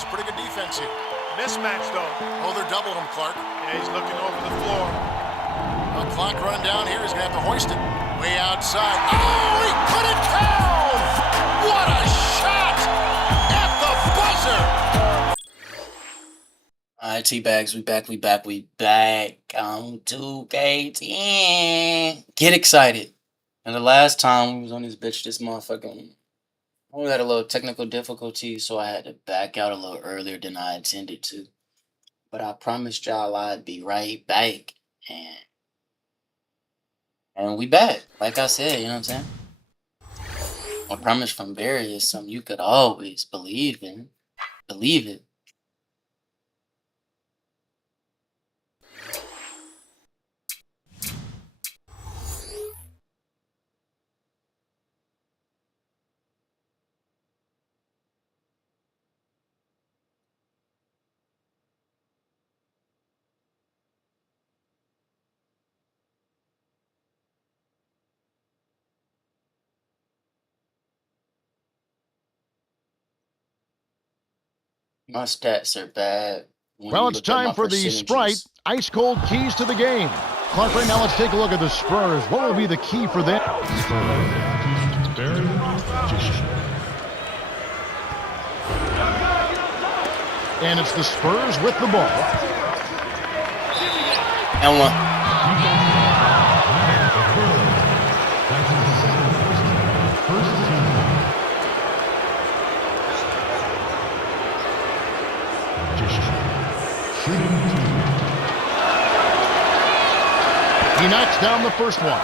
That's pretty good defense here. Mismatch, though. Oh, they're doubling him, Clark. Yeah, he's looking over the floor. The clock running down here. He's going to have to hoist it. Way outside. Oh, he put it down! What a shot! At the buzzer! All right, T-Bags, we back on 2K10. Get excited. And the last time we was on this bitch, this motherfucker, we had a little technical difficulty, so I had to back out a little earlier than I intended to. But I promised y'all I'd be right back. And we back. Like I said, you know what I'm saying? A promise from Bary is something you could always believe in. Believe it. My stats are bad. Well, it's time for the Sprite ice-cold keys to the game. Clark, right now let's take a look at the Spurs. What will be the key for them? And it's the Spurs with the ball. And one. He knocks down the first one.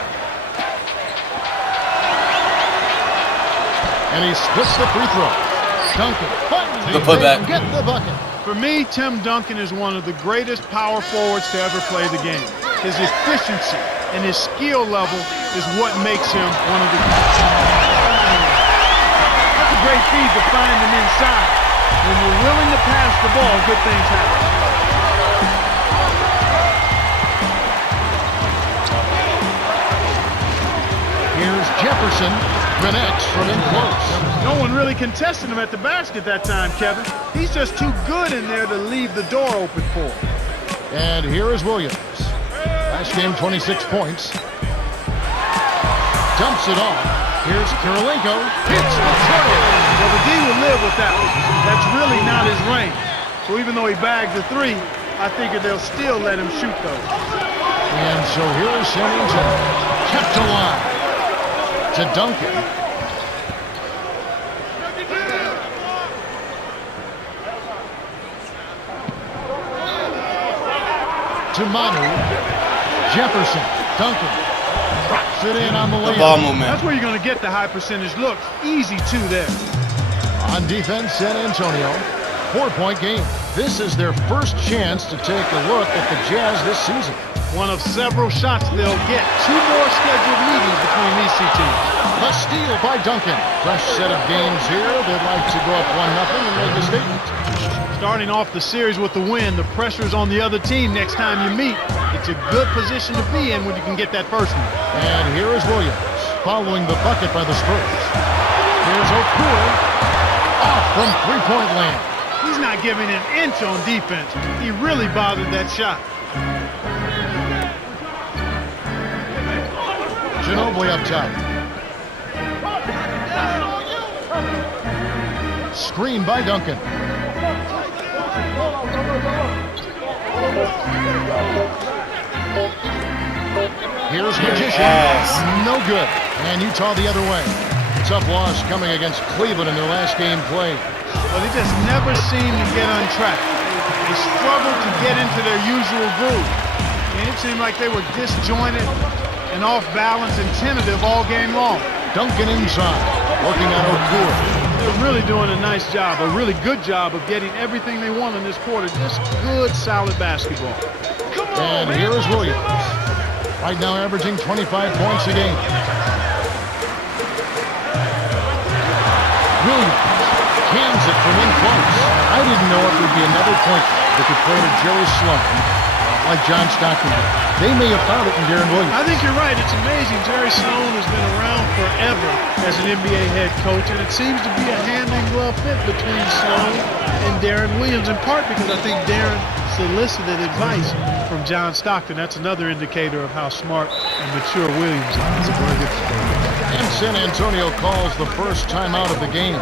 And he splits the free throw. Duncan finally Good putback. get the bucket. For me, Tim Duncan is one of the greatest power forwards to ever play the game. His efficiency and his skill level is what makes him one of the best. That's a great feed to find him inside. When you're willing to pass the ball, good things happen. Here's Jefferson, connects from in close. No one really contested him at the basket that time, Kevin. He's just too good in there to leave the door open for him. And here is Williams. Last game, 26 points. Dumps it off. Here's Kirilenko. Hits the turnover. Well, the D will live with that one. That's really not his range. So even though he bagged the three, I figure they'll still let him shoot those. And so here is San Antonio. Kept alive to Duncan. To Manu. Jefferson. Duncan. Drops it in on the layup. Ball movement. That's where you're going to get the high percentage looks. Easy two there. On defense, San Antonio. 4-point game. This is their first chance to take a look at the Jazz this season. One of several shots they'll get. Two more scheduled meetings between these two teams. A steal by Duncan. Fresh set of games here. They'd like to go up 1-0 and make a statement. Starting off the series with the win, the pressure's on the other team next time you meet. It's a good position to be in when you can get that first one. And here is Williams, following the bucket by the Spurs. Here's Okur, off from three-point land. He's not giving an inch on defense. He really bothered that shot. Ginobili up top. Screen by Duncan. Here's Magician. No good. And Utah the other way. Tough loss coming against Cleveland in their last game played. Well, they just never seem to get on track. They struggled to get into their usual groove. And it seemed like they were disjointed and off balance and tentative all game long. Duncan inside, working on Okur. They're really doing a nice job, a really good job of getting everything they want in this quarter. Just good, solid basketball. And here is Williams. Right now averaging 25 points a game. Williams cans it from in close. I didn't know if there'd be another point that could play to Jerry Sloan like John Stockton did. They may have found it in Darren Williams. I think you're right. It's amazing. Jerry Sloan has been around forever as an NBA head coach, and it seems to be a hand-in-glove fit between Sloan and Darren Williams, in part because I think Darren solicited advice from John Stockton. That's another indicator of how smart and mature Williams is. He's a very good player. And San Antonio calls the first timeout of the game.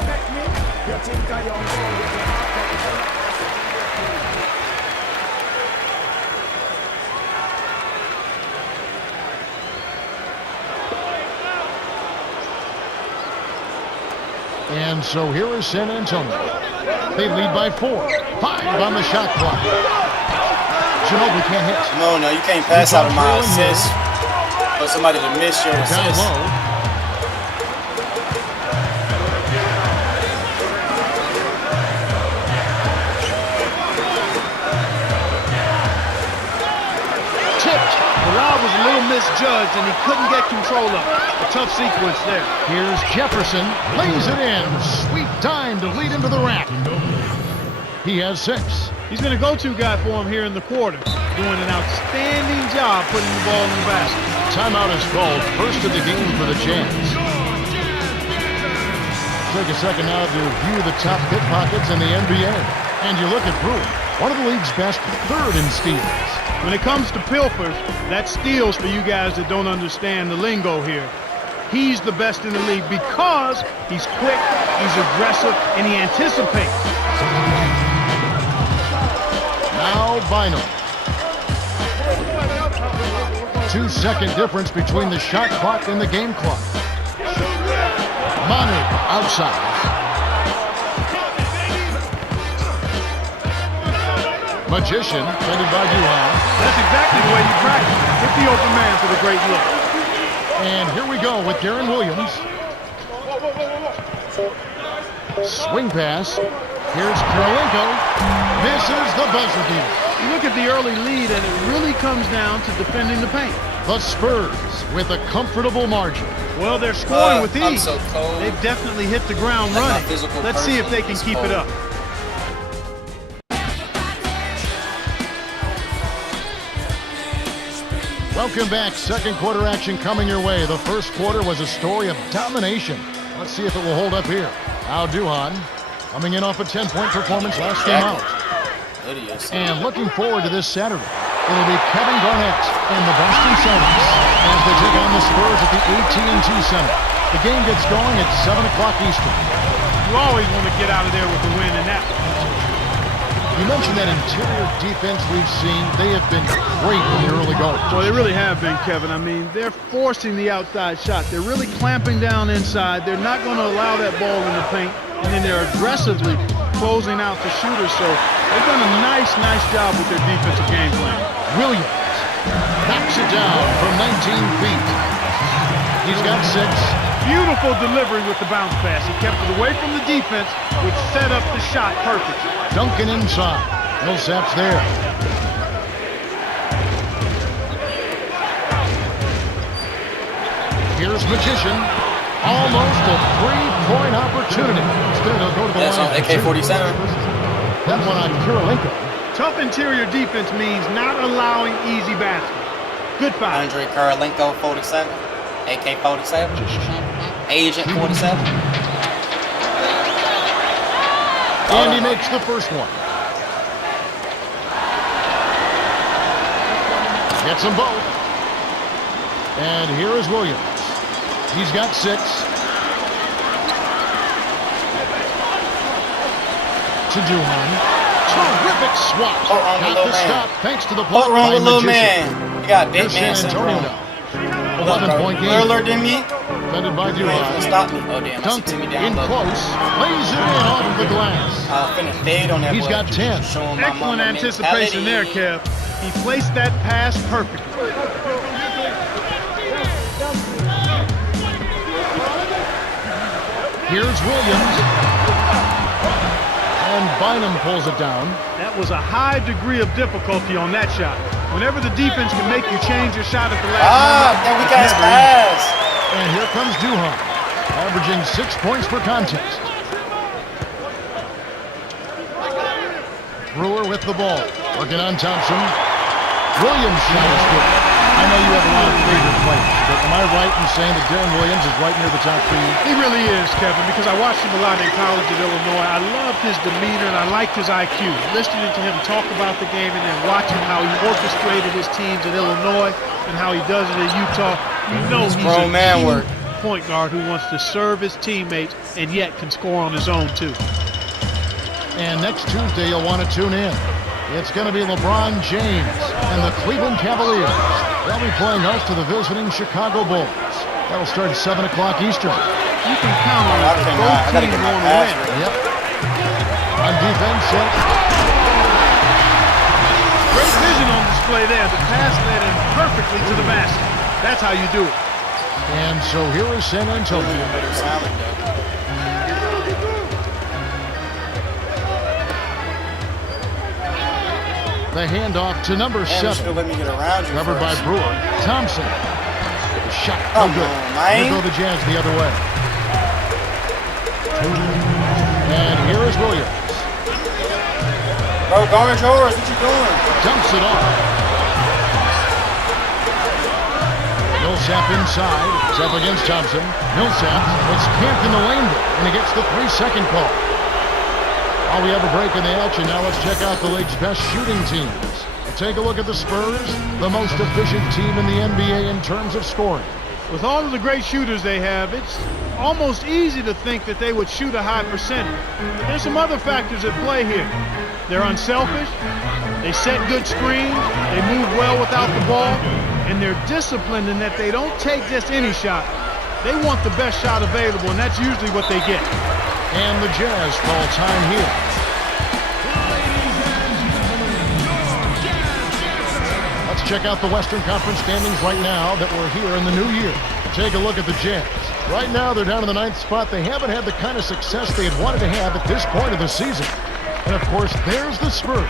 And so here is San Antonio. They lead by 4. 5 on the shot clock. Ginobili can't hit. No, you can't pass out of my assist for somebody to miss your assist. Down low. Tipped. The lob was a little misjudged, and he couldn't get control of it. A tough sequence there. Here's Jefferson. Lays it in. Sweet dime to lead into the rack. He has 6. He's been a go-to guy for him here in the quarter, doing an outstanding job putting the ball in the basket. Timeout is called. First of the game for the Jazz. Take a second now to view the top pickpockets in the NBA. And you look at Brewer, one of the league's best, 3rd in steals. When it comes to pilfers, that's steals for you guys that don't understand the lingo here. He's the best in the league because he's quick, he's aggressive, and he anticipates. Now Bynum. 2-second difference between the shot clock and the game clock. Manu outside. Magician, headed by Duhan. That's exactly the way you practice. Hit the open man for the great look. And here we go with Darren Williams. Swing pass. Here's Karolinko. Misses the buzzer beater. You look at the early lead, and it really comes down to defending the paint. The Spurs with a comfortable margin. Well, they're scoring with ease. I'm so cold. They've definitely hit the ground Like my running. physical Let's see if person they can is keep it cold. up. Welcome back. Second quarter action coming your way. The first quarter was a story of domination. Let's see if it will hold up here. Now Duhan coming in off a 10-point performance last game out. And looking forward to this Saturday. It'll be Kevin Garnett and the Boston Celtics as they take on the Spurs at the AT&T Center. The game gets going at 7 o'clock Eastern. You always want to get out of there with a win in that one. You mentioned that interior defense we've seen. They have been great in the early goals. Well, they really have been, Kevin. I mean, they're forcing the outside shot. They're really clamping down inside. They're not going to allow that ball in the paint. And then they're aggressively closing out the shooters. So they've done a nice job with their defensive game plan. Williams knocks it down from 19 feet. He's got 6. Beautiful delivery with the bounce pass. He kept it away from the defense, which set up the shot perfectly. Duncan inside. Millsap's there. Here's Magician. Almost a 3-point opportunity. Instead, he'll go to the That's on line. AK-47. That one on Karolinko. Tough interior defense means not allowing easy baskets. Good foul. Andre Karolinko, 47. AK-47. Agent 47. And he makes the first one. Gets them both. And here is Williams. He's got 6. To Duhan. Terrific swat. Got the stop thanks to the block What's wrong by with little Magician. man? You got big Here's man San Antonio syndrome. now. 11-point game. Earlier than me? Defended by You ain't finna Duhan. stop me. Oh, damn. I see Duncan Timmy down in low. close. Lays it in off of the glass. Finna fade on that He's boy. got 10. Show him my Excellent mama anticipation there, mentality. Kev. He placed that pass perfectly. Here's Williams. And Bynum pulls it down. That was a high degree of difficulty on that shot. Whenever the defense can make you change your shot at the last moment, That we it's got his never easy. pass. And here comes Duhan, averaging 6 points per contest. Brewer with the ball. Working on Thompson. Williams shot is good. I know you have a lot of favorite players, but am I right in saying that Darren Williams is right near the top for you? He really is, Kevin, because I watched him a lot in college at Illinois. I loved his demeanor and I liked his IQ. Listening to him talk about the game and then watching how he orchestrated his teams at Illinois and how he does it at Utah, you know he's a true point guard who wants to serve his teammates and yet can score on his own too. And next Tuesday, you'll want to tune in. It's going to be LeBron James and the Cleveland Cavaliers. They'll be playing host to the visiting Chicago Bulls. That'll start at 7 o'clock Eastern. You can count on it. Both teams want to win. Yep. On defense, great vision on display there. The pass led him perfectly to the basket. That's how you do it. And so here is San Antonio. The handoff to number 7. Covered by Brewer. Thompson. The shot. No good. Here go the Jazz the other way. And here is Williams. Bro, guard yours. What you doing? Dumps it off. Millsap inside. It's up against Thompson. Millsap was camped in the lane there, and he gets the 3-second call. While we have a break in the action, now let's check out the league's best shooting teams. Take a look at the Spurs, the most efficient team in the NBA in terms of scoring. With all of the great shooters they have, it's almost easy to think that they would shoot a high percentage. There's some other factors at play here. They're unselfish, they set good screens, they move well without the ball, and they're disciplined in that they don't take just any shot. They want the best shot available, and that's usually what they get. And the Jazz call time here. Let's check out the Western Conference standings right now that we're here in the new year. Take a look at the Jazz. Right now, they're down in the 9th spot. They haven't had the kind of success they had wanted to have at this point of the season. And, of course, there's the Spurs.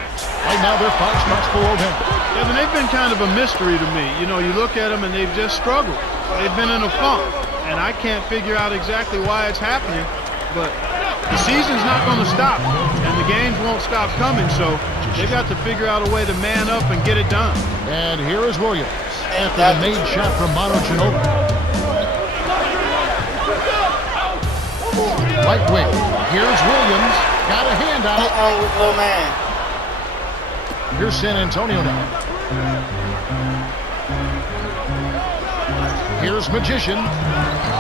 Right now, they're 5 spots below them. Yeah, but they've been kind of a mystery to me. You know, you look at them and they've just struggled. They've been in a funk. And I can't figure out exactly why it's happening. But the season's not going to stop, and the games won't stop coming, so they've got to figure out a way to man up and get it done. And here is Williams after the made shot from Mono Ginobili. Right wing. Here's Williams. Got a hand on it. Little man. Here's San Antonio now. Here's Magician.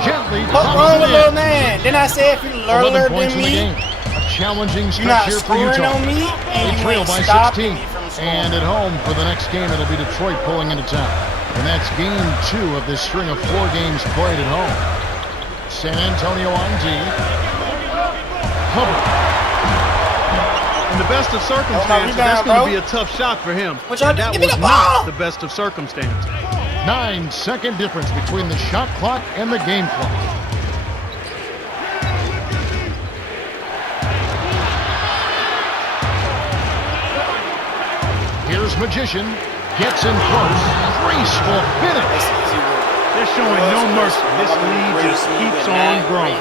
Gently What's wrong with little man? Didn't I say if you're earlier than me, a challenging you're not stretch here for scoring Utah. on me, and They you trail ain't by stopping 16. me from scoring. And at home for the next game, it'll be Detroit pulling into town. And that's game 2 of this string of 4 games played at home. San Antonio on D. Hubbard. In the best of circumstances, that's going to be a tough shot for him. But that give me was the not ball. the best of circumstances. 9-second difference between the shot clock and the game clock. Here's Magician. Gets in close. Graceful finish. They're showing no mercy. This lead just keeps on growing.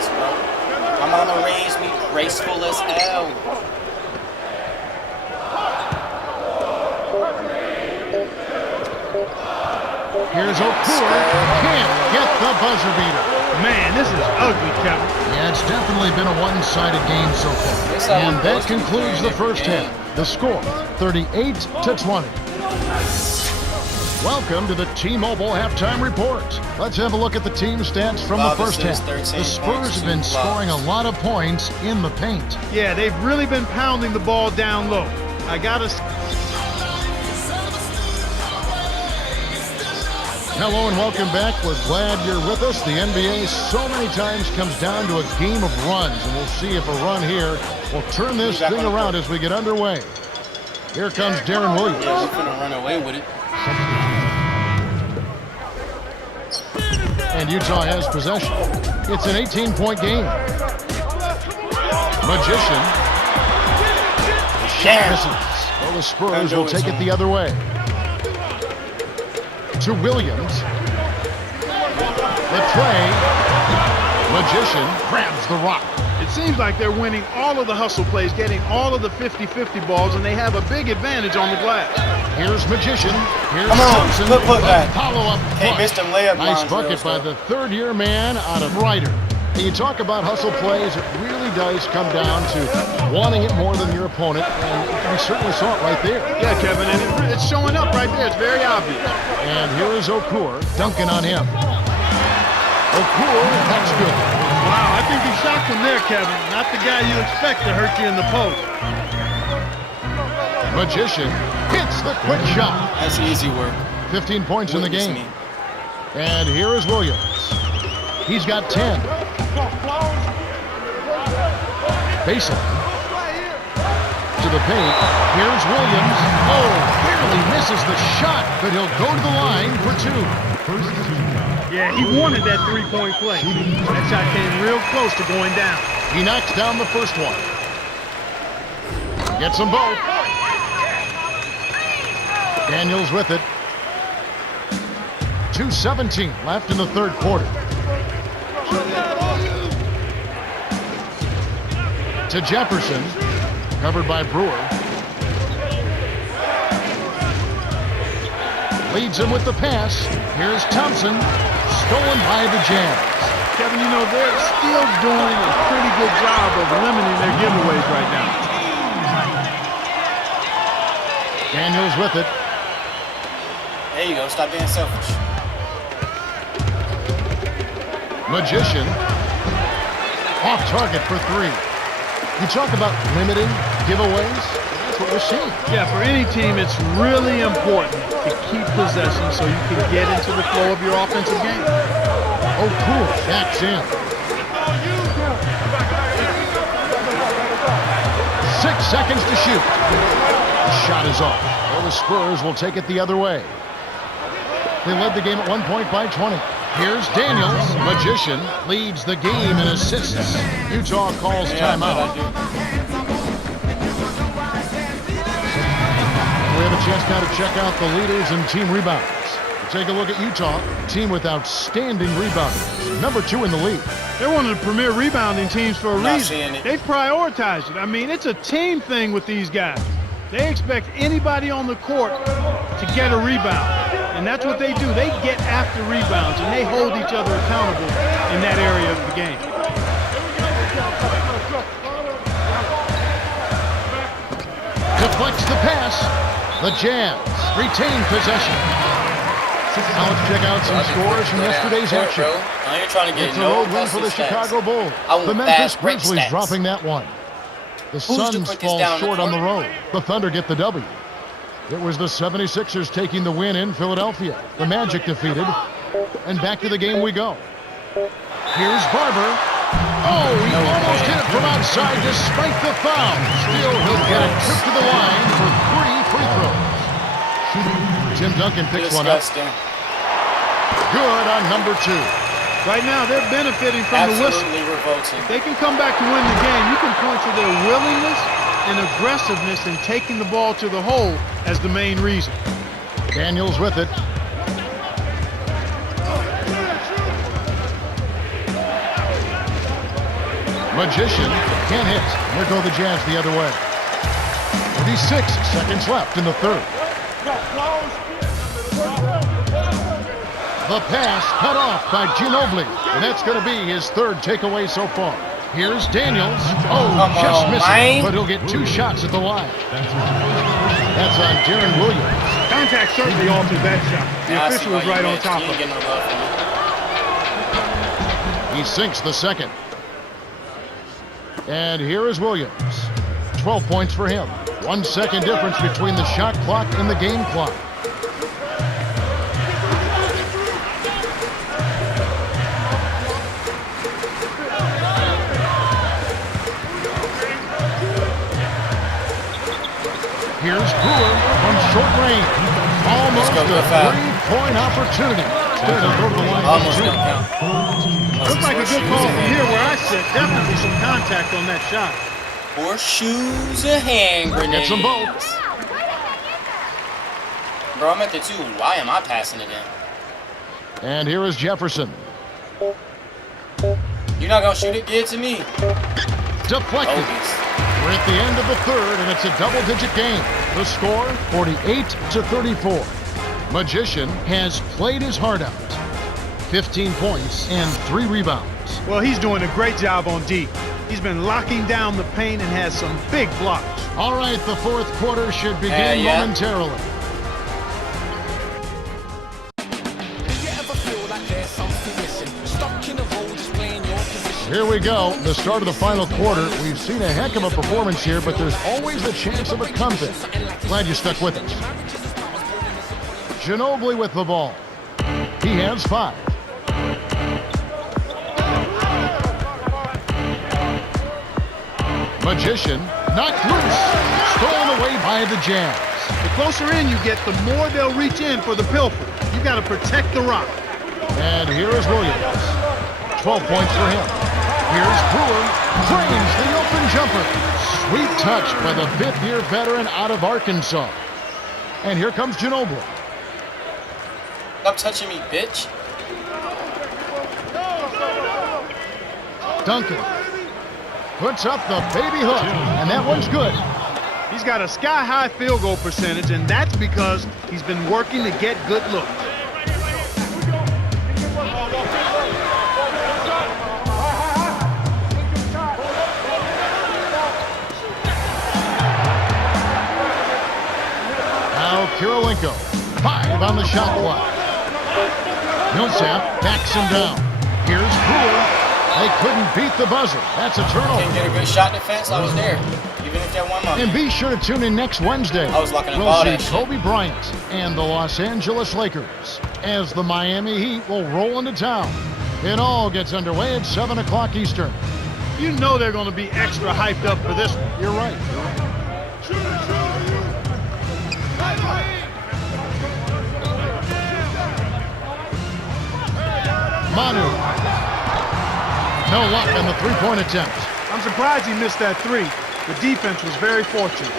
I'm gonna raise me graceful as hell. Here's Okur. Can't get the buzzer beater. Man, this is ugly, Kevin. Yeah, it's definitely been a one-sided game so far. And that concludes the first half. The score, 38-20. Welcome to the T-Mobile Halftime Report. Let's have a look at the team stats from the first half. The Spurs have been scoring a lot of points in the paint. Yeah, they've really been pounding the ball down low. I gotta. Hello and welcome back. We're glad you're with us. The NBA so many times comes down to a game of runs, and we'll see if a run here will turn this thing around as we get underway. Here comes Darren Williams. Yeah, we're gonna run away with it. And Utah has possession. It's an 18-point game. Magician. Misses. Well, the Spurs will take it the other way. To Williams. The tray. Magician grabs the rock. It seems like they're winning all of the hustle plays, getting all of the 50-50 balls, and they have a big advantage on the glass. Here's Magician. Here's Come on, Thompson. put that. Follow-up Can't miss them layup Nice lines, bucket by the third-year man out of Ryder. You talk about hustle plays, it really does come down to wanting it more than your opponent, and we certainly saw it right there. Yeah, Kevin, and it's showing up right there. It's very obvious. And here is Okur dunking on him. Okur, that's good. Wow, I think he shot from there, Kevin. Not the guy you expect to hurt you in the post. Magician hits the quick shot. That's easy work. 15 points in the Witness game. me. And here is Williams. He's got 10. Baseline. To the paint. Here's Williams. Oh, barely misses the shot, but he'll go to the line for two. Yeah, he wanted that three-point play. That shot came real close to going down. He knocks down the first one. Gets them both. Daniels with it. 2:17 left in the third quarter. To Jefferson. Covered by Brewer. Leads him with the pass. Here's Thompson. Stolen by the Jazz. Kevin, you know, they're still doing a pretty good job of limiting their giveaways right now. Daniels with it. There you go. Stop being selfish. Magician. Off target for three. You talk about limiting giveaways. That's what we're seeing. Yeah, for any team, it's really important to keep possession so you can get into the flow of your offensive game. Oh, cool. Backs in. 6 seconds to shoot. The shot is off. Well, the Spurs will take it the other way. They led the game at 1 point by 20. Here's Daniels. Magician leads the game in assists. Utah calls timeout. We have a chance now to check out the leaders in team rebounds. We'll take a look at Utah, a team with outstanding rebounders. Number 2 in the league. They're one of the premier rebounding teams for a Not reason. seeing it. They've prioritized it. I mean, it's a team thing with these guys. They expect anybody on the court to get a rebound. And that's what they do. They get after rebounds, and they hold each other accountable in that area of the game. Deflects the pass. The Jazz retain possession. Now let's check out some scores from yesterday's action. I ain't trying to get It's a no road win for the hustle stats. Chicago Bulls. I want The Memphis fast break Grizzlies stats. dropping that one. The Who's to Suns put this fall down on the short on the court? road. The Thunder get the W. It was the 76ers taking the win in Philadelphia. The Magic defeated. And back to the game we go. Here's Barber. Oh, he almost hit it from outside despite the foul. Still, he'll get a trip to the line for 3 free throws. Tim Duncan picks one up. Disgusting. Good on number 2. Right now, they're benefiting from the whistle. Absolutely revolting. If they can come back to win the game, you can point to their willingness and aggressiveness in taking the ball to the hole as the main reason. Daniels with it. Magician can't hit. There go the Jazz the other way. 36 seconds left in the third. The pass cut off by Ginobili, and that's going to be his third takeaway so far. Here's Daniels. Oh, Come just on, missing, man. but he'll get 2 shots at the line. That's on Darren Williams. Contact certainly altered that shot. The Now I see official why was you right on missed. top You of ain't it. getting no love from me. He sinks the second. And here is Williams. 12 points for him. 1 second difference between the shot clock and the game clock. Here's Brewer from short range. Almost go, a good foul. 3-point opportunity. Still to go to the line. Almost for 2. don't count. Looks like a good call from here where I sit. Definitely some contact on that shot. Horseshoes a hand grenade. Gets them both. Bro, I'm at the 2. Why am I passing it in? And here is Jefferson. You're not gonna shoot it? Give it to me. Deflected. We're at the end of the third, and it's a double-digit game. The score, 48-34. Magician has played his heart out. 15 points and 3 rebounds. Well, he's doing a great job on D. He's been locking down the paint and has some big blocks. All right, the fourth quarter should begin momentarily. Here we go, the start of the final quarter. We've seen a heck of a performance here, but there's always a chance of a comeback. Glad you stuck with us. Ginobili with the ball. He has 5. Magician knocked loose. Stolen away by the Jazz. The closer in you get, the more they'll reach in for the pilfer. You got to protect the rock. And here is Williams. 12 points for him. Here's Brewer. Drains the open jumper. Sweet touch by the 5th-year veteran out of Arkansas. And here comes Ginobili. Stop touching me, bitch. Duncan puts up the baby hook, and that one's good. He's got a sky-high field goal percentage, and that's because he's been working to get good looks. Now Kirilenko, 5 on the shot clock. Millsap backs him down. Here's Brewer. They couldn't beat the buzzer. That's a turnover. Can't get a good shot defense. I was there, even if that one. And be sure to tune in next Wednesday. I was locking up we'll all see that shit. Kobe Bryant and the Los Angeles Lakers as the Miami Heat will roll into town. It all gets underway at 7 o'clock Eastern. You know they're going to be extra hyped up for this one. You're right. Manu. No luck on the three-point attempt. I'm surprised he missed that 3. The defense was very fortunate.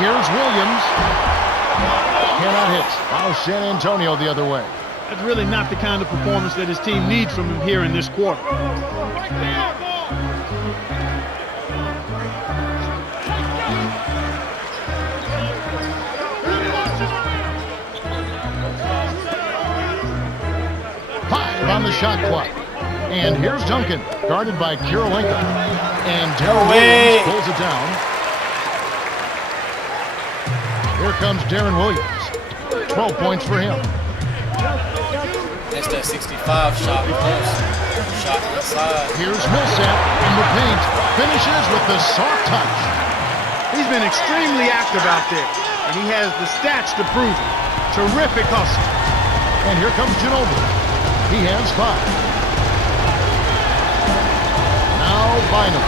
Here's Williams. Cannot hit. Now San Antonio the other way. That's really not the kind of performance that his team needs from him here in this quarter. On the shot clock. And here's Duncan, guarded by Kirilenko. And Darren Williams pulls it down. Here comes Darren Williams. 12 points for him. That's that 65 shot close. Shot inside. Here's Millsap in the paint. Finishes with the soft touch. He's been extremely active out there, and he has the stats to prove it. Terrific hustle. And here comes Ginobili. He has 5. Now Bynum.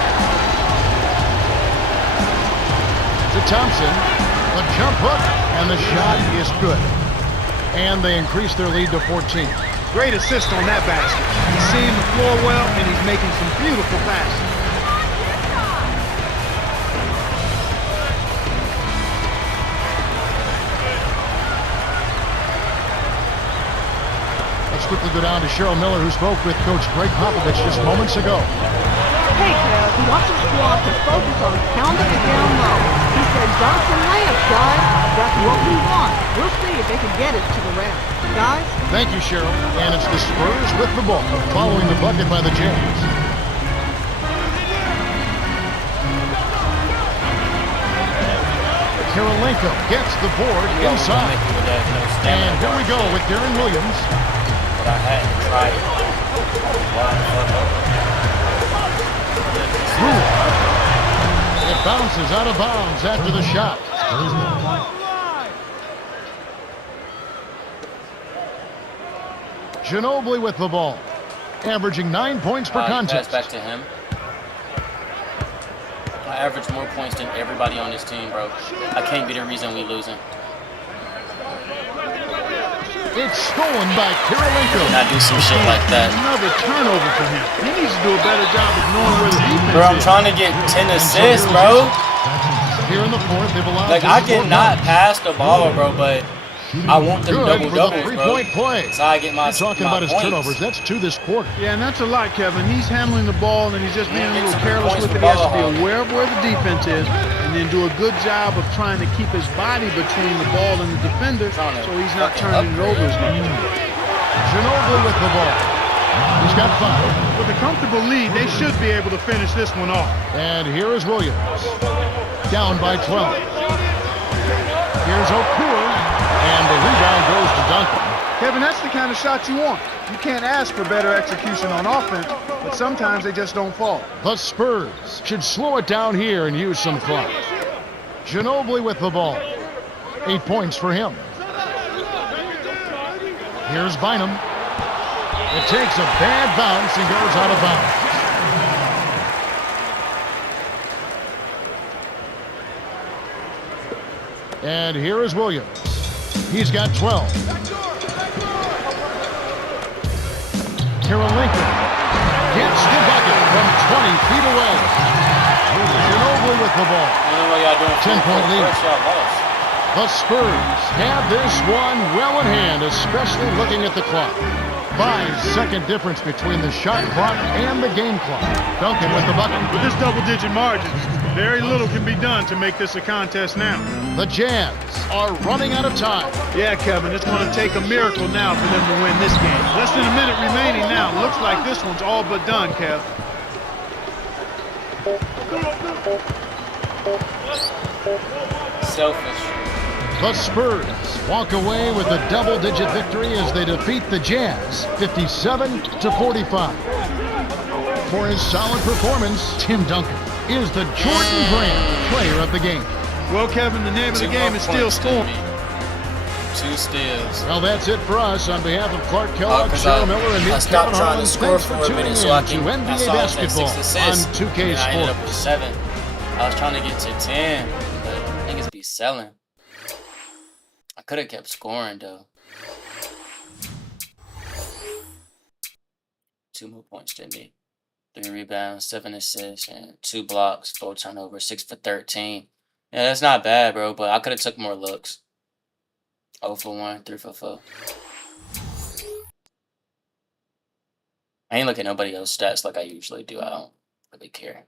To Thompson. The jump hook, and the shot is good. And they increase their lead to 14. Great assist on that basket. He's seeing the floor well, and he's making some beautiful passes. Let's quickly go down to Cheryl Miller, who spoke with Coach Greg Popovich just moments ago. Hey, Kev, he wants his squad to focus on pounding it down low. He said, dunks and layups, guys. That's what we want. We'll see if they can get it to the rim. Guys? Thank you, Cheryl. And it's the Spurs with the ball, following the bucket by the Jazz. Kirilenko gets the board inside. And here we go with Darren Williams. But I had to try it. It bounces out of bounds after the shot. Ginobili with the ball, averaging 9 points per contest. Pass back to him. I average more points than everybody on this team, bro. I can't be the reason we losing. It's stolen by Kirilenko. And I do some shit like that. Another turnover for him. He needs to do a better job of knowing where the defense is. Bro, I'm trying to get 10 assists, bro. Here in the fourth, they've allowed Like, just I 4 cannot points. pass the ball, bro, but I want them Good for the double-doubles, bro. three-point play. So I get my You're talking my about his points. turnovers. That's 2 this quarter. Yeah, and that's a lot, Kevin. He's handling the ball, and he's just being a Get little some careless points with for it. He has to ball be hogging. aware of where the defense is, and then do a good job of trying to keep his body between the ball and the defender, Trying to so he's not fucking turning it over as much. Ginobili with the ball. He's got 5. With a comfortable lead, they should be able to finish this one off. And here is Williams. Down by 12. Here's Okur. And the rebound goes to Duncan. Kevin, that's the kind of shot you want. You can't ask for better execution on offense, but sometimes they just don't fall. The Spurs should slow it down here and use some clock. Ginobili with the ball. 8 points for him. Here's Bynum. It takes a bad bounce and goes out of bounds. And here is Williams. He's got 12. Lincoln gets the bucket from 20 feet away. Ginobili with the ball. 10-point lead. The Spurs have this one well in hand, especially looking at the clock. 5-second difference between the shot clock and the game clock. Duncan with the bucket. With this double-digit margin, very little can be done to make this a contest now. The Jazz are running out of time. Yeah, Kevin, it's going to take a miracle now for them to win this game. Less than a minute remaining now. Looks like this one's all but done, Kev. Selfish. The Spurs walk away with a double-digit victory as they defeat the Jazz 57-45. For his solid performance, Tim Duncan is the Jordan Brand Player of the Game. Well, Kevin, the name of the game is still scoring. 2 steals. Well, that's it for us. On behalf of Clark Kellogg, 'cause Cheryl Miller, and me, I stopped Kevin trying Harlan, to score thanks for for a tuning minute in so I to can. I NBA saw it was at Basketball 6 assists. on 2K and I ended up with Sports. 7. I was trying to get to 10, but niggas be selling. I could have kept scoring though. 2 more points than me. 3 rebounds, 7 assists, and 2 blocks, 4 turnovers, 6 for 13. Yeah, that's not bad, bro, but I could have took more looks. 0 for 1, 3 for 4. I ain't looking at nobody else's stats like I usually do. I don't really care.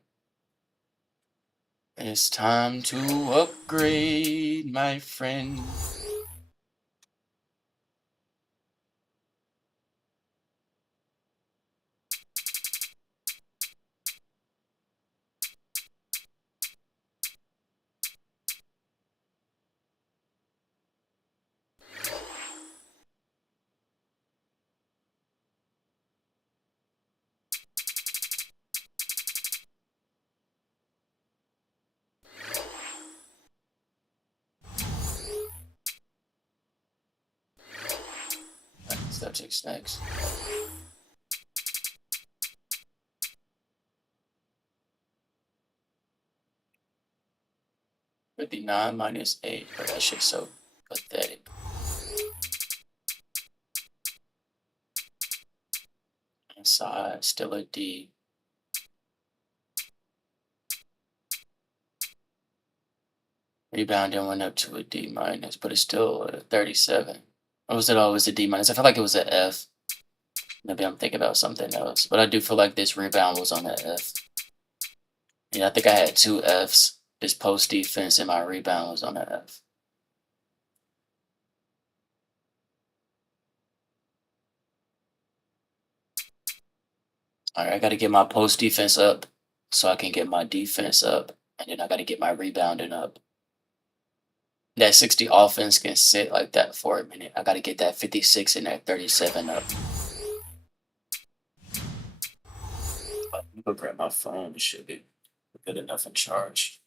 It's time to upgrade, my friend. Subjects next. $59 minus 8, but that shit's so pathetic. Inside, still a D. Rebounding went up to a D minus, but it's still a 37. Or was it always a D minus? I feel like it was an F. Maybe I'm thinking about something else, but I do feel like this rebound was on an F. Yeah, I think I had 2 Fs. This post defense and my rebound was on an F. All right, I got to get my post defense up so I can get my defense up, and then I got to get my rebounding up. That 60 offense can sit like that for a minute. I got to get that 56 and that 37 up. I'm gonna grab my phone. It should be good enough in charge.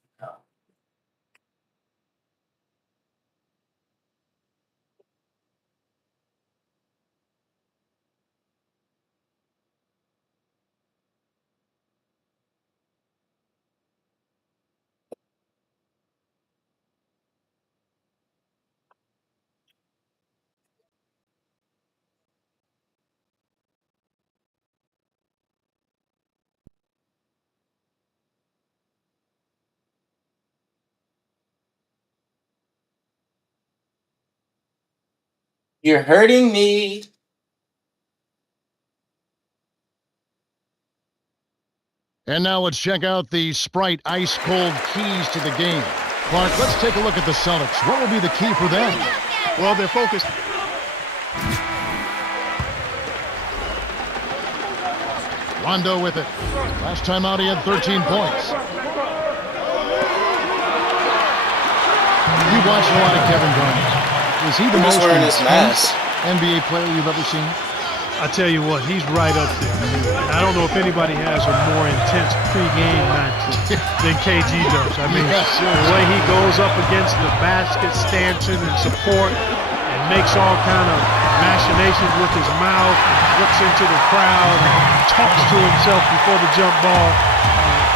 You're hurting me. And now let's check out the Sprite ice-cold keys to the game. Clark, let's take a look at the Celtics. What will be the key for them? Well, they're focused. Rondo with it. Last time out, he had 13 points. You've watched a lot of Kevin Garnett. Is he the Who's most wearing this intense mask? NBA player you've ever seen? I tell you what, he's right up there. I don't know if anybody has a more intense pre-game match than KG does. I mean, the way he goes up against the basket stanchion and support and makes all kind of machinations with his mouth and looks into the crowd and talks to himself before the jump ball.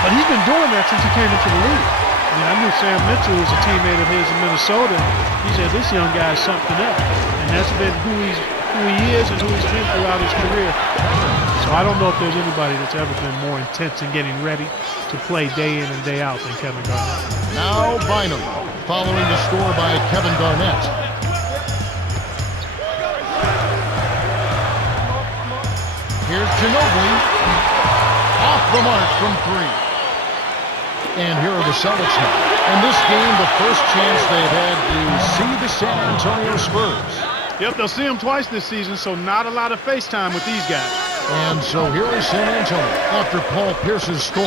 But he's been doing that since he came into the league. I mean, I knew Sam Mitchell was a teammate of his in Minnesota. He said, this young guy is something else. And that's been who he is and who he's been throughout his career. So I don't know if there's anybody that's ever been more intense in getting ready to play day in and day out than Kevin Garnett. Now Bynum, following the score by Kevin Garnett. Here's Ginobili. Off the mark from three. And here are the Celtics now. In this game, the first chance they've had to see the San Antonio Spurs. Yep, they'll see him twice this season, so not a lot of FaceTime with these guys. And so here is San Antonio after Paul Pierce's score.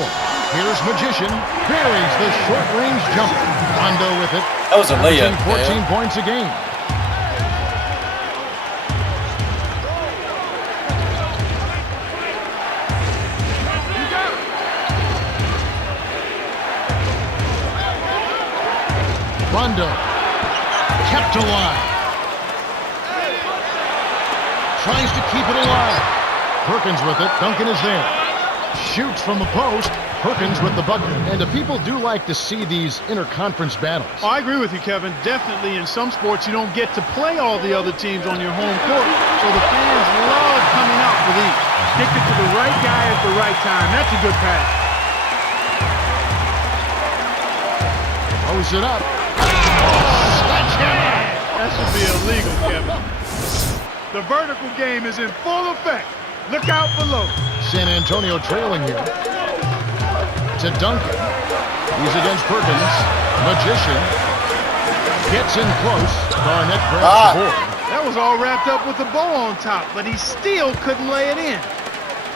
Here's Magician. Buries the short-range jumper. Rondo with it. That was a layup, 14 man. points a game. Rondo kept alive. Tries to keep it alive. Perkins with it. Duncan is there. Shoots from the post. Perkins with the bucket. And the people do like to see these interconference battles. Oh, I agree with you, Kevin. Definitely in some sports you don't get to play all the other teams on your home court. So the fans love coming out for these. Stick it to the right guy at the right time. That's a good pass. Throws it up. That should be illegal, Kevin. The vertical game is in full effect. Look out below. San Antonio trailing here. To Duncan. He's against Perkins. Magician. Gets in close. Garnett grabs the board. That was all wrapped up with a bow on top, but he still couldn't lay it in.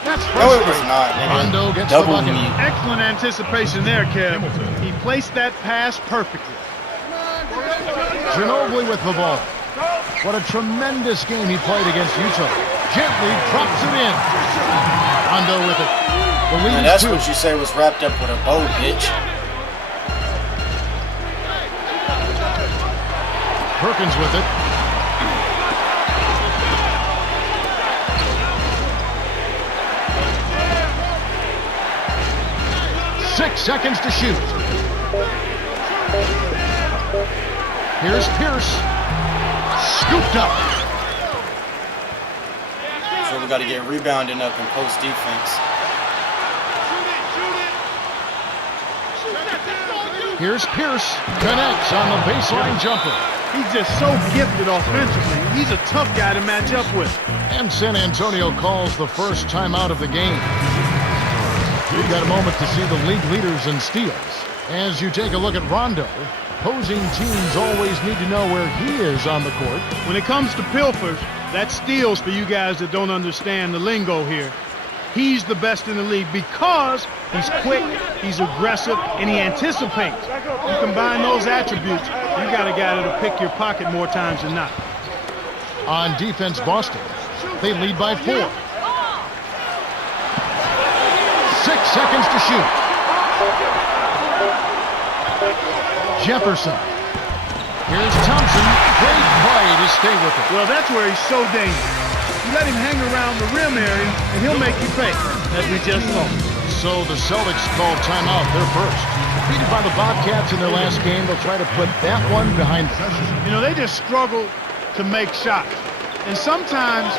That's No, it was frustrating. not, nigga. Rondo gets the Double bucket. me. Excellent anticipation there, Kev. He placed that pass perfectly. Ginobili with the ball. What a tremendous game he played against Utah. Gently drops it in. Rondo with it. The lead Man, is that's 2. what you say was wrapped up with a bow, bitch. Perkins with it. Six seconds to shoot. Here's Pierce. Scooped up. So we got to get rebounding up and post defense. Here's Pierce. Connects on the baseline jumper. He's just so gifted offensively. He's a tough guy to match up with. And San Antonio calls the first timeout of the game. We've got a moment to see the league leaders in steals. As you take a look at Rondo, opposing teams always need to know where he is on the court. When it comes to pilfers, that's steals for you guys that don't understand the lingo here. He's the best in the league because he's quick, he's aggressive, and he anticipates. You combine those attributes, you got a guy that'll pick your pocket more times than not. On defense, Boston. They lead by 4. 6 seconds to shoot. Jefferson. Here's Thompson. Great play to stay with it. Well, that's where he's so dangerous. You let him hang around the rim area, and he'll make you pay, as we just saw. So the Celtics call timeout. They're first. Defeated by the Bobcats in their last game, they'll try to put that one behind them. You know, they just struggle to make shots. And sometimes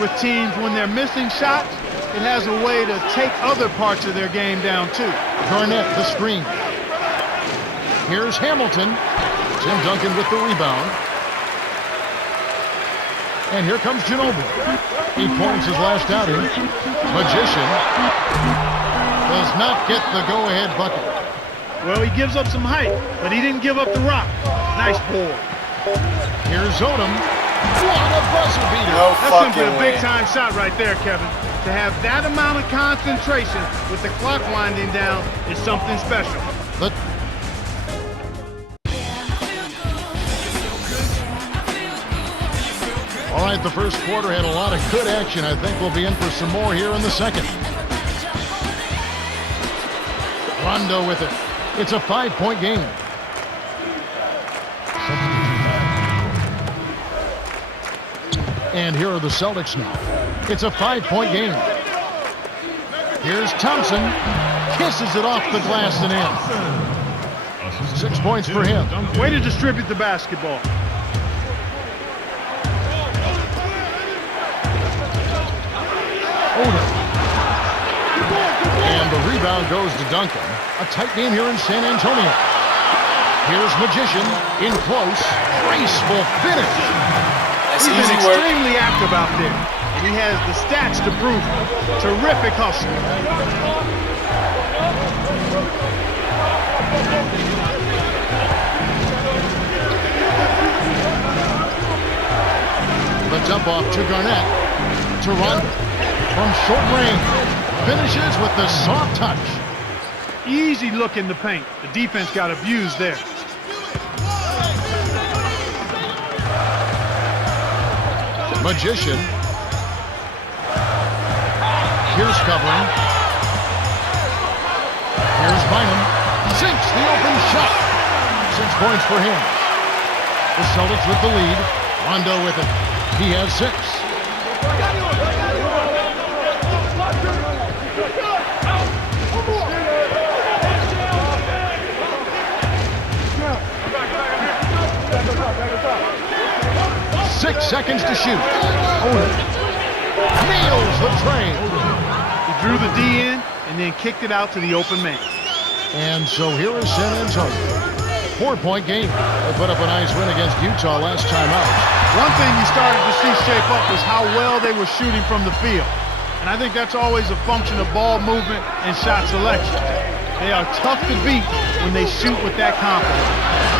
with teams, when they're missing shots, it has a way to take other parts of their game down, too. Garnett, the screen. Here's Hamilton. Tim Duncan with the rebound. And here comes Ginobili. 8 points his last outing. Magician does not get the go-ahead bucket. Well, he gives up some height, but he didn't give up the rock. Nice board. Here's Odom. What a buzzer beater. No That's fucking simply a way. big-time shot right there, Kevin. To have that amount of concentration with the clock winding down is something special. But all right, the first quarter had a lot of good action. I think we'll be in for some more here in the second. Rondo with it. It's a 5-point game. And here are the Celtics now. It's a 5-point game. Here's Thompson. Kisses it off the glass and in. 6 points for him. Way to distribute the basketball. Odom. And the rebound goes to Duncan. A tight game here in San Antonio. Here's Magician in close. Graceful finish. That's He's been easy work. extremely active out there, and he has the stats to prove it. Terrific hustle. The dump off to Garnett. To Rondo. From short range. Finishes with the soft touch. Easy look in the paint. The defense got abused there. Magician. Here's covering. Here's Bynum. Sinks the open shot. 6 points for him. The Celtics with the lead. Rondo with it. He has 6. 6 seconds to shoot. Odom nails the train. He drew the D in and then kicked it out to the open man. And so here is San Antonio. 4-point game. They put up a nice win against Utah last time out. One thing you started to see shape up was how well they were shooting from the field. And I think that's always a function of ball movement and shot selection. They are tough to beat when they shoot with that confidence.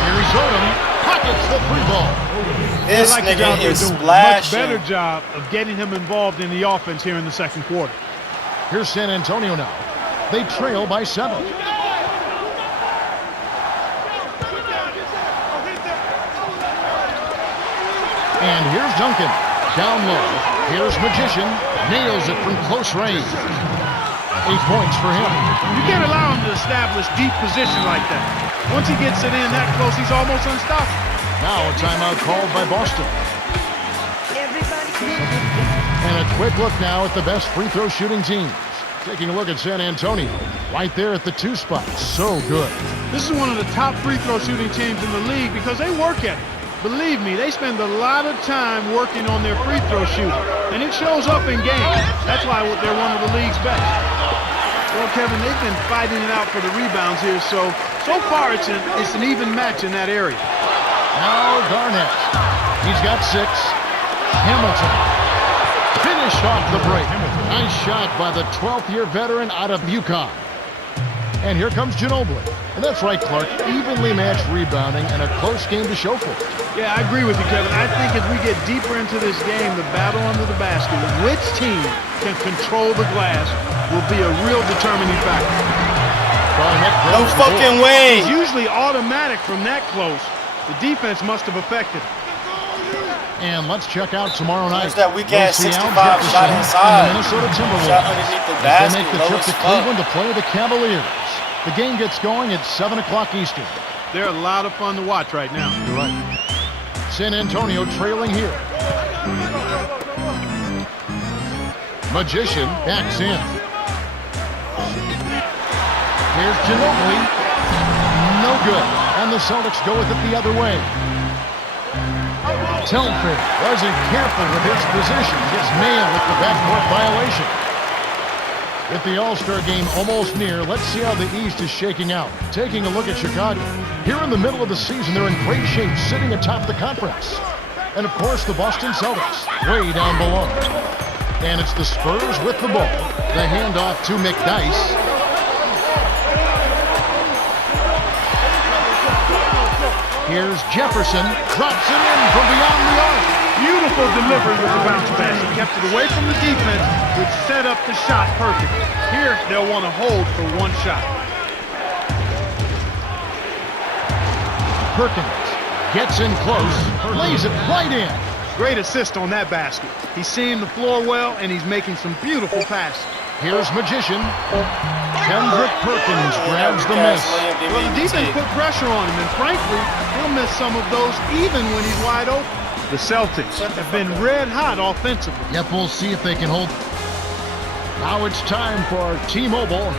Here's Odom. Pockets the 3 ball. This I like the nigga job they're is doing. Much better splashing. job of getting him involved in the offense here in the second quarter. Here's San Antonio now. They trail by 7. And here's Duncan. Down low. Here's Magician. Nails it from close range. 8 points for him. You can't allow him to establish deep position like that. Once he gets it in that close, he's almost unstoppable. Now a timeout called by Boston. And a quick look now at the best free throw shooting teams. Taking a look at San Antonio. Right there at the 2 spot. So good. This is one of the top free throw shooting teams in the league because they work at it. Believe me, they spend a lot of time working on their free throw shooting, and it shows up in games. That's why they're one of the league's best. Well, Kevin, they've been fighting it out for the rebounds here, so far it's an even match in that area. Now Garnett. He's got 6. Hamilton. Finish off the break. Nice shot by the 12th-year veteran out of UConn. And here comes Ginobili. And that's right, Clark. Evenly matched rebounding and a close game to show for it. Yeah, I agree with you, Kevin. I think as we get deeper into this game, the battle under the basket, which team can control the glass will be a real determining factor. Garnett No grabs the fucking board. way. It's usually automatic from that close. The defense must have affected it. And let's check out tomorrow night. There's that weak-ass We'll see Al 65 Jefferson shot and inside. the Minnesota Timberwolves. Shot underneath the As basket, they make the low trip as to fuck. Cleveland to play the Cavaliers. The game gets going at 7 o'clock Eastern. They're a lot of fun to watch right now. You're right. San Antonio trailing here. Magician backs in. Here's Ginobili. No good. And the Celtics go with it the other way. Telfair wasn't careful with his position. Gets nailed with the backcourt violation. With the All-Star game almost near, let's see how the East is shaking out. Taking a look at Chicago. Here in the middle of the season, they're in great shape, sitting atop the conference. And, of course, the Boston Celtics way down below. And it's the Spurs with the ball. The handoff to McDyess. Here's Jefferson. Drops it in from beyond the arc. Beautiful delivery with the bounce pass. He kept it away from the defense, which set up the shot perfectly. Here, they'll want to hold for one shot. Perkins gets in close, lays it right in. Great assist on that basket. He's seeing the floor well, and he's making some beautiful passes. Here's Magician. Kendrick Perkins grabs the miss. Well, the defense put pressure on him, and frankly, he'll miss some of those even when he's wide open. The Celtics have been red hot offensively. Yep, we'll see if they can hold. Now it's time for T-Mobile.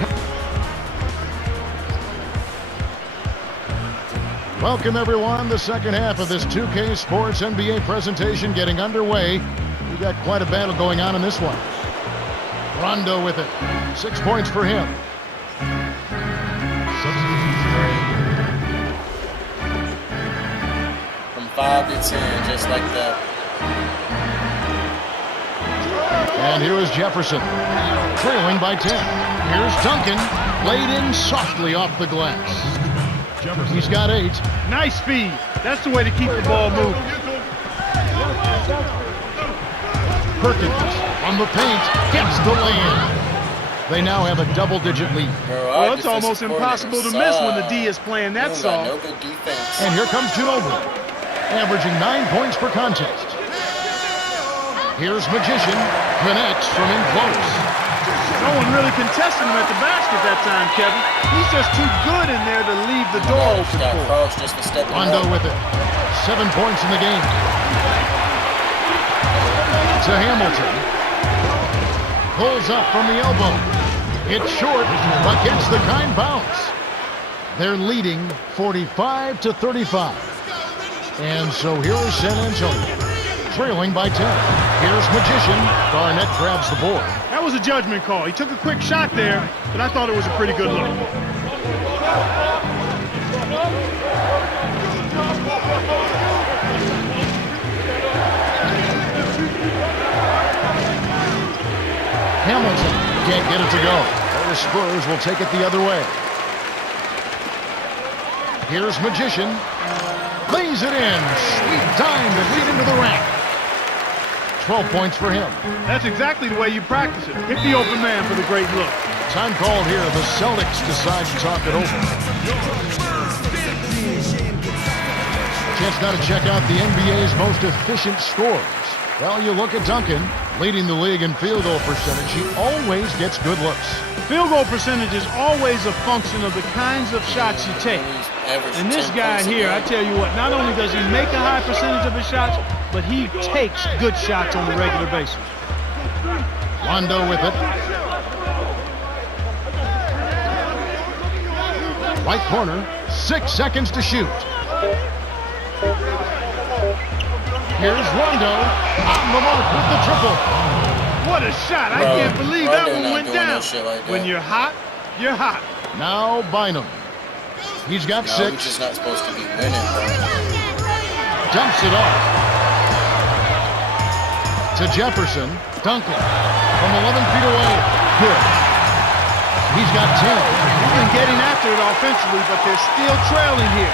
Welcome, everyone. The second half of this 2K Sports NBA presentation getting underway. We got quite a battle going on in this one. Rondo with it. 6 points for him. From 5 to 10, just like that. And here is Jefferson, trailing by 10. Here's Duncan, laid in softly off the glass. He's got 8. Nice speed. That's the way to keep the ball moving. Perkins on the paint, gets the lay-in. They now have a double-digit lead. Well, it's almost impossible to miss when the D is playing that song. No good defense. And here comes Ginobili, averaging 9 points per contest. Here's Magician, connects from in close. No one really contested him at the basket that time, Kevin. He's just too good in there to leave the door open for him. Just for stepping Rondo up. with it. 7 points in the game. To Hamilton. Pulls up from the elbow. It's short, but gets the kind bounce. They're leading 45 to 35. And so here is San Antonio, trailing by 10. Here's Magician. Garnett grabs the board. That was a judgment call. He took a quick shot there, but I thought it was a pretty good look. Hamilton can't get it to go. The Spurs will take it the other way. Here's Magician. Lays it in. Sweet time to lead into the rack. 12 points for him. That's exactly the way you practice it. Hit the open man for the great look. Time called here. The Celtics decide to talk it over. Chance now to check out the NBA's most efficient scorers. Well, you look at Duncan, leading the league in field goal percentage. He always gets good looks. Field goal percentage is always a function of the kinds of shots you take. And this guy here, I tell you what, not only does he make a high percentage of his shots, but he takes good shots on a regular basis. Rondo with it. Right corner, 6 seconds to shoot. Here's Rondo on the mark with the triple. What a shot. I can't believe that one went down. When you're hot, you're hot. Now Bynum. He's got 6. We're just not supposed to be winning, bro. Dumps it off. To Jefferson. Duncan from 11 feet away. Good. He's got 10. He's been getting after it offensively, but they're still trailing here.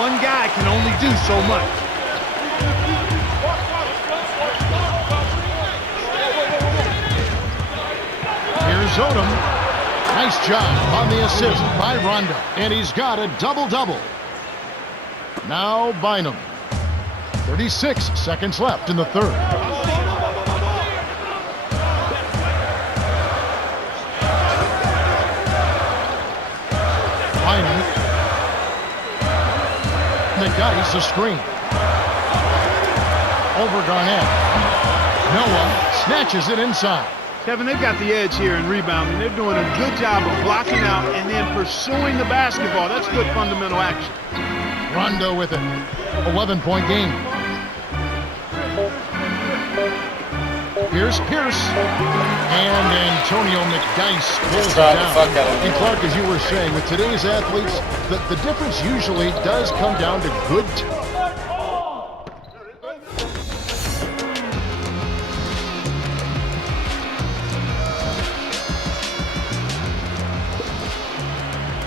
One guy can only do so much. Here's Odom. Nice job on the assist by Rondo. And he's got a double-double. Now Bynum. 36 seconds left in the third. Bynum. McDyess a screen. Over Garnett. Noah snatches it inside. Kevin, they've got the edge here in rebounding. They're doing a good job of blocking out and then pursuing the basketball. That's good fundamental action. Rondo with it. 11-point game. Here's Pierce. And Antonio McDyess pulls it down. And Clark, as you were saying, with today's athletes, the difference usually does come down to good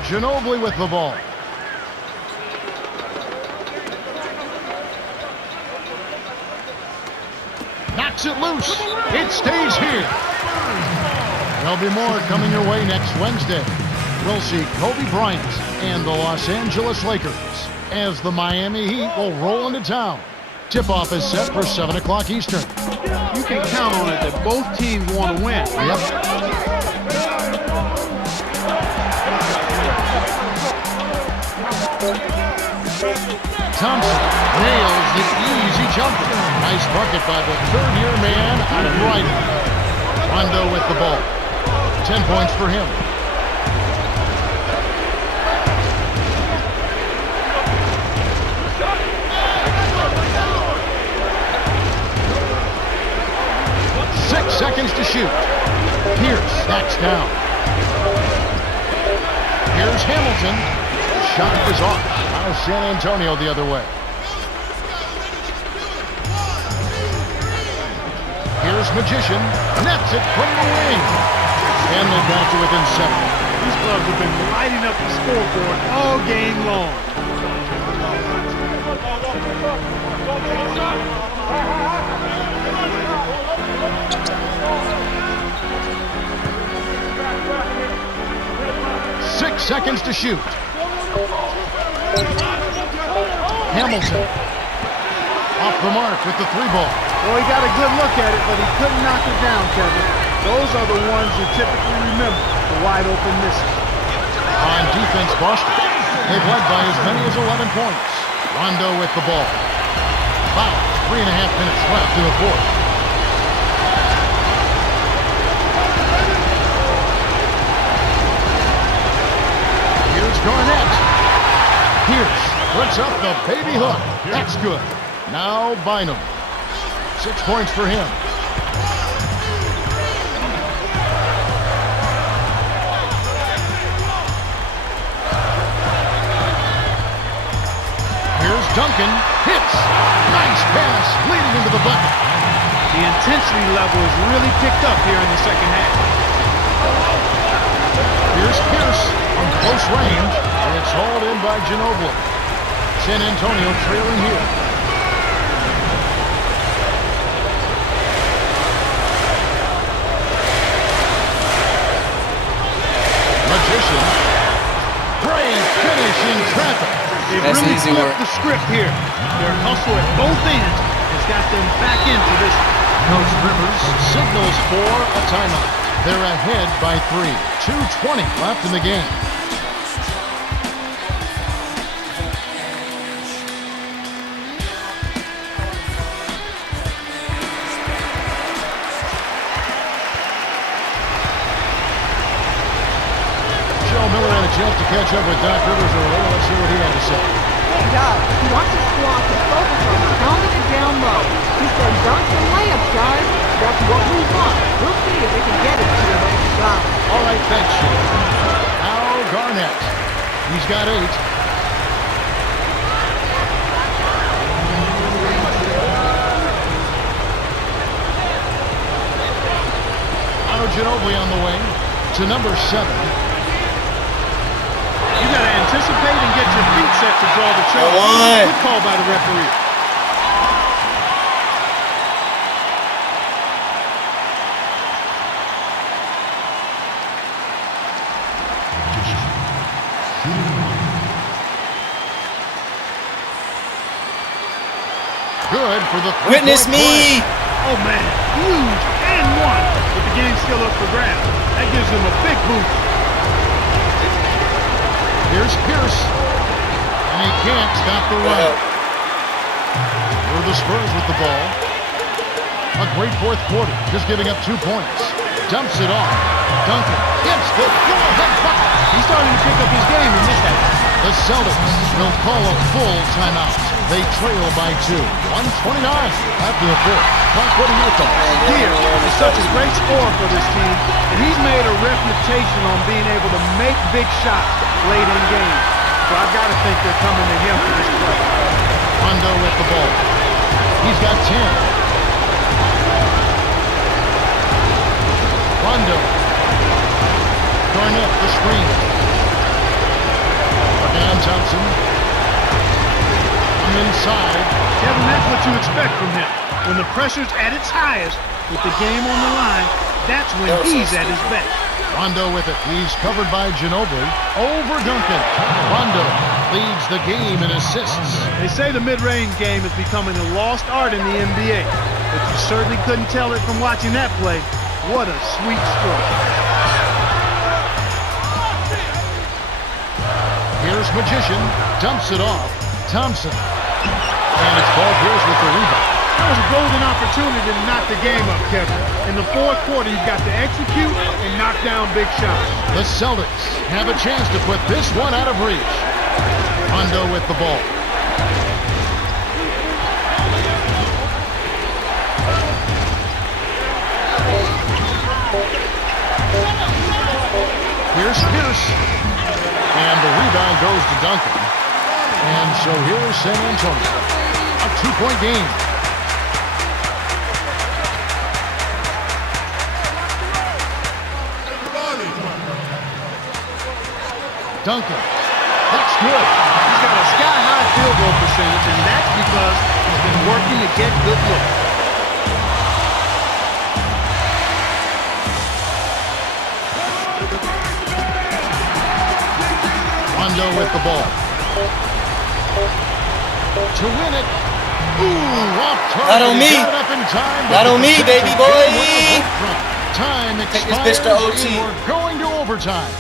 Ginobili with the ball. Knocks it loose. It stays here. There'll be more coming your way next Wednesday. We'll see Kobe Bryant and the Los Angeles Lakers as the Miami Heat will roll into town. Tip-off is set for 7 o'clock Eastern. You can count on it that both teams want to win. Yep. Thompson nails the easy jumper. Nice bucket by the third-year man out of Brighton. Rondo with the ball. 10 points for him. Seconds to shoot. Pierce backs down. Here's Hamilton. The shot is off. Now San Antonio the other way. Here's Magician. Nets it from the wing. And they got to within 7. These clubs have been lighting up the scoreboard all game long. Seconds to shoot. Hamilton off the mark with the 3 ball. Well, he got a good look at it, but he couldn't knock it down, Kevin. Those are the ones you typically remember, the wide open misses. On defense, Boston. They've led by as many as 11 points. Rondo with the ball. About 3.5 minutes left in the fourth. Garnett. Pierce puts up the baby hook. That's good. Now Bynum. 6 points for him. Here's Duncan. Hits. Nice pass leading into the bucket. The intensity level has really picked up here in the second half. Here's Pierce from close range. It's hauled in by Ginobili. San Antonio trailing here. Magician. Great finish in traffic. They've That's really easy flipped work. the script here. Their hustle at both ends has got them back into this. Coach Rivers signals for a timeout. They're ahead by 3. 2:20 left in the game. Joe Miller had a chance to catch up with Doc Rivers earlier. Let's see what he had to say. Hey, Doc, he wants his squad to focus on pounding it down low. He said, dunks and layups, guys. That's what we want. We'll see if they can get it to the next guy. All right, thanks, Shane. Now Garnett. He's got 8. Now Ginobili on the wing to number 7. You got to anticipate and get your feet set to draw the charge. Come on. Good call by the referee. Good for the Witness three-point play. me. Oh, man. Huge and one. But the game's still up for grabs. That gives them a big boost. Here's Pierce. And he can't stop the run. Were the Spurs with the ball. A great fourth quarter, just giving up 2 points. Dumps it off. Duncan gets the go-ahead bucket. He's starting to pick up his game in this half. The Celtics will call a full timeout. They trail by 2. 129 after the fourth. Frank, what are your thoughts? Here is such a great scorer for this team, and he's made a reputation on being able to make big shots late in games. So I've got to think they're coming to him for this play. Rondo with the ball. He's got 10. Rondo. Garnett, the screen. Working on Thompson. From inside. Kevin, that's what you expect from him. When the pressure's at its highest, with the game on the line, that's when he's at his best. Rondo with it. He's covered by Ginobili. Over Duncan. Rondo leads the game in assists. They say the mid-range game is becoming a lost art in the NBA, but you certainly couldn't tell it from watching that play. What a sweet stroke. Here's Magician. Dumps it off. Thompson. And it's Paul Pierce with the rebound. That was a golden opportunity to knock the game up, Kevin. In the fourth quarter, you've got to execute and knock down big shots. The Celtics have a chance to put this one out of reach. Rondo with the ball. Here's Pierce. And the rebound goes to Duncan. And so here's San Antonio. A 2-point game. Duncan. That's good. He's got a sky-high field goal percentage, and that's because he's been working to get good looks. Rondo with the ball. To win it. Ooh, off target. Not on me. Got it up in time, Not on me, baby boy. Time Take expires. this bitch to OT. And we're going to overtime.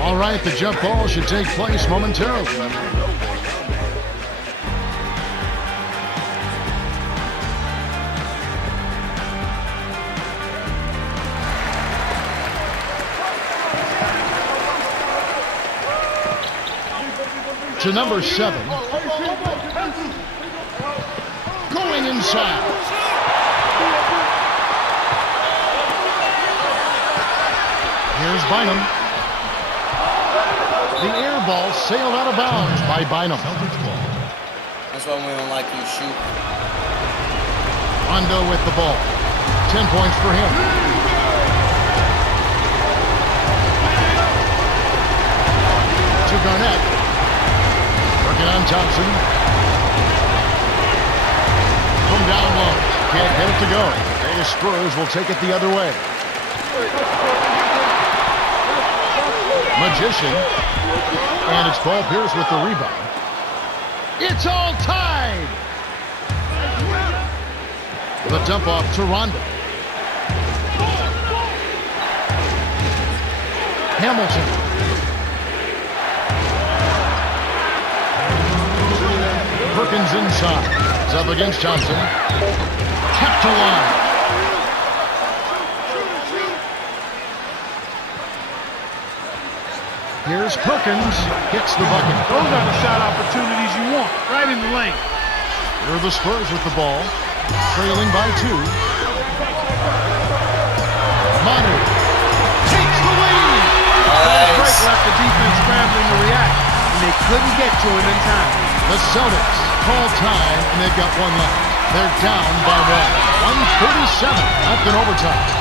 All right, the jump ball should take place momentarily. To number 7. Going inside. Here's Bynum. The air ball sailed out of bounds by Bynum. That's why we don't like you shoot. Rondo with the ball. 10 points for him. To Garnett. Working on Thompson. From down low. Can't get it to go. And the Spurs will take it the other way. Magician. And it's Paul Pierce with the rebound. It's all tied. The dump off to Rondo. Hamilton. Perkins inside. It's up against Johnson. Kept to line. Here's Perkins. Gets the bucket. Those are the shot opportunities you want, right in the lane. Here are the Spurs with the ball. Trailing by 2. Manu takes the lead. That break left the defense scrambling to react, and they couldn't get to him in time. The Celtics call time, and they've got one left. They're down by 1. 1:37 left in overtime.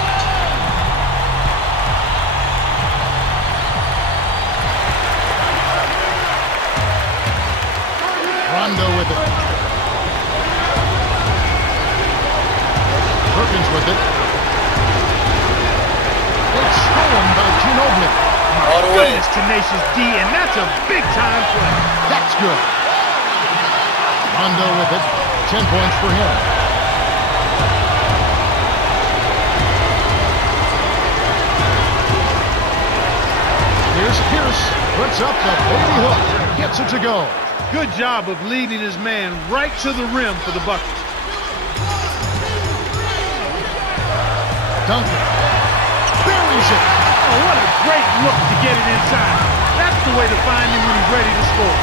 Rondo with it. Perkins with it. It's stolen by Ginobili. All the way. Goodness, tenacious D, and that's a big-time play. That's good. Rondo with it. 10 points for him. Here's Pierce. Puts up the baby hook. Gets it to go. Good job of leading his man right to the rim for the bucket. Duncan buries it. Oh, what a great look to get it inside. That's the way to find him when he's ready to score.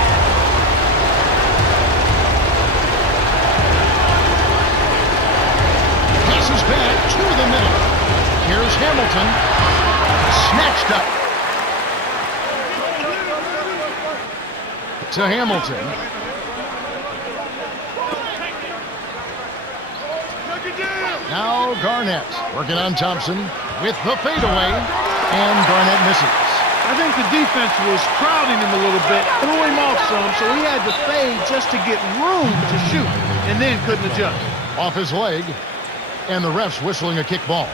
Passes back to the middle. Here's Hamilton. Snatched up. to Hamilton. Now Garnett working on Thompson with the fadeaway, and Garnett misses. I think the defense was crowding him a little bit, threw him off some, so he had to fade just to get room to shoot, and then couldn't adjust. Off his leg, and the refs whistling a kick ball.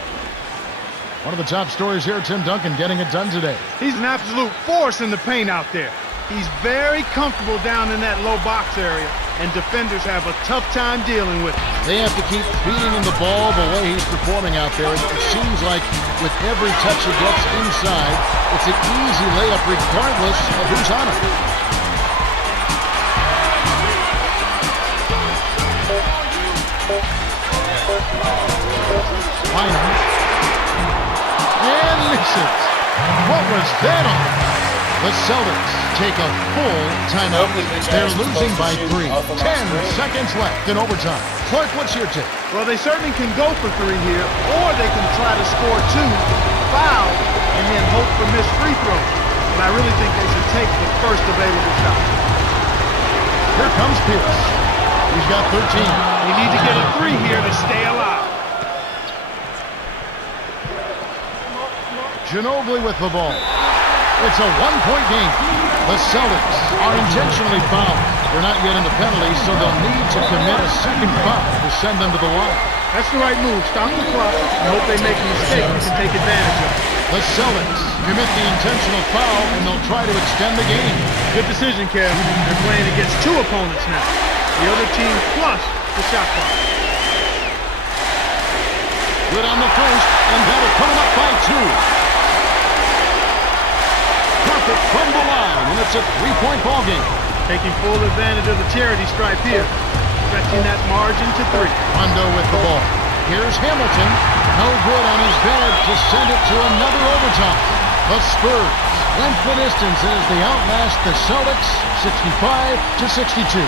One of the top stories here, Tim Duncan getting it done today. He's an absolute force in the paint out there. He's very comfortable down in that low box area, and defenders have a tough time dealing with it. They have to keep feeding him the ball the way he's performing out there. It seems like with every touch he gets inside, it's an easy layup regardless of who's on it. Final. And misses. What was that on? The Celtics take a full timeout. They're losing by 3. 10 seconds left in overtime. Clark, what's your take? Well, they certainly can go for 3 here, or they can try to score 2, foul, and then hope for missed free throws. But I really think they should take the first available shot. Here comes Pierce. He's got 13. They need to get a 3 here to stay alive. Ginobili with the ball. It's a 1-point game. The Celtics are intentionally fouled. They're not yet in the penalty, so they'll need to commit a second foul to send them to the line. That's the right move. Stop the clock and hope they make a mistake you can take advantage of. The Celtics commit the intentional foul, and they'll try to extend the game. Good decision, Kev. They're playing against 2 opponents now. The other team plus the shot clock. Good on the first, and that'll put them up by 2. Perfect from the line, and it's a 3-point ball game. Taking full advantage of the charity stripe here. Stretching that margin to 3. Rondo with the ball. Here's Hamilton. No good on his bed to send it to another overtime. The Spurs went the distance as they outlast the Celtics 65-62.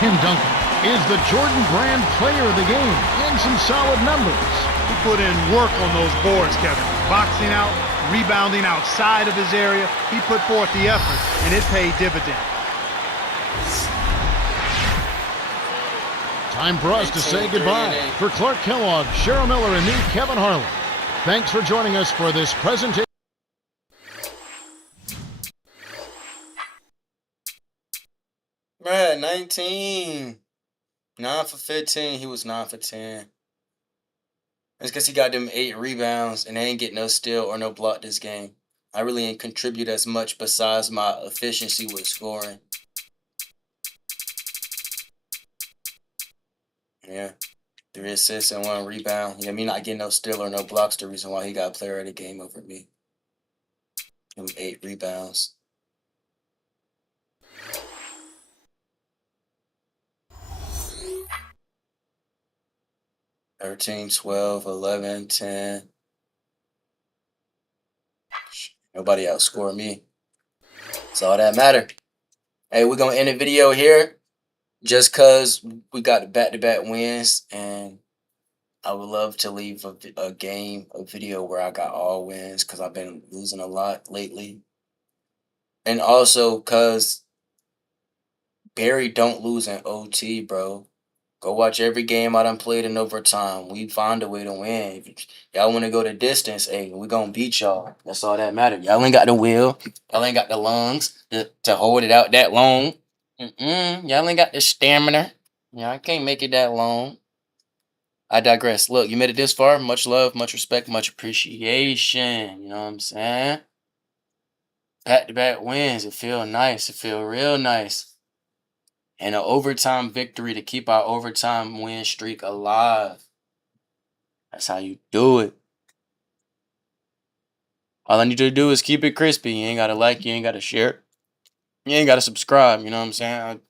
Tim Duncan is the Jordan Brand player of the game and some solid numbers. He put in work on those boards, Kevin. Boxing out, rebounding outside of his area. He put forth the effort, and it paid dividends. Time for us to say goodbye. For Clark Kellogg, Cheryl Miller, and me, Kevin Harlan. Thanks for joining us for this presentation. Right, 19. 9 for 15. He was 9 for 10. It's because he got them 8 rebounds and they ain't get no steal or no block this game. I really ain't contribute as much besides my efficiency with scoring. Yeah. 3 assists and 1 rebound. Yeah, me not getting no steal or no blocks the reason why he got player of the game over me. Them 8 rebounds. $13, $12, $11, $10. Nobody outscored me. That's all that matter. Hey, we're going to end the video here just because we got back-to-back wins, and I would love to leave a video where I got all wins because I've been losing a lot lately. And also because Bary don't lose in OT, bro. Go watch every game I done played in overtime. We find a way to win. If y'all want to go the distance, hey, we going to beat y'all. That's all that matters. Y'all ain't got the will. Y'all ain't got the lungs to hold it out that long. Y'all ain't got the stamina. Y'all can't make it that long. I digress. Look, you made it this far. Much love, much respect, much appreciation. You know what I'm saying? Back-to-back wins. It feel nice. It feel real nice. And an overtime victory to keep our overtime win streak alive. That's how you do it. All I need you to do is keep it crispy. You ain't got to like, you ain't got to share. You ain't got to subscribe, you know what I'm saying?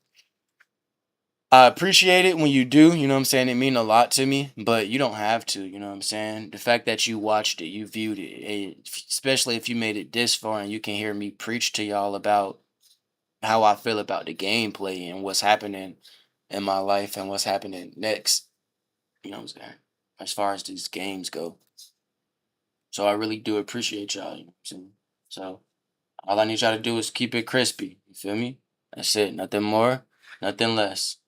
I appreciate it when you do, you know what I'm saying? It mean a lot to me, but you don't have to, you know what I'm saying? The fact that you watched it, you viewed it, especially if you made it this far and you can hear me preach to y'all about how I feel about the gameplay and what's happening in my life and what's happening next. You know what I'm saying? As far as these games go. So I really do appreciate y'all. You know what I'm saying? So All I need y'all to do is keep it crispy. You feel me? That's it. Nothing more, nothing less.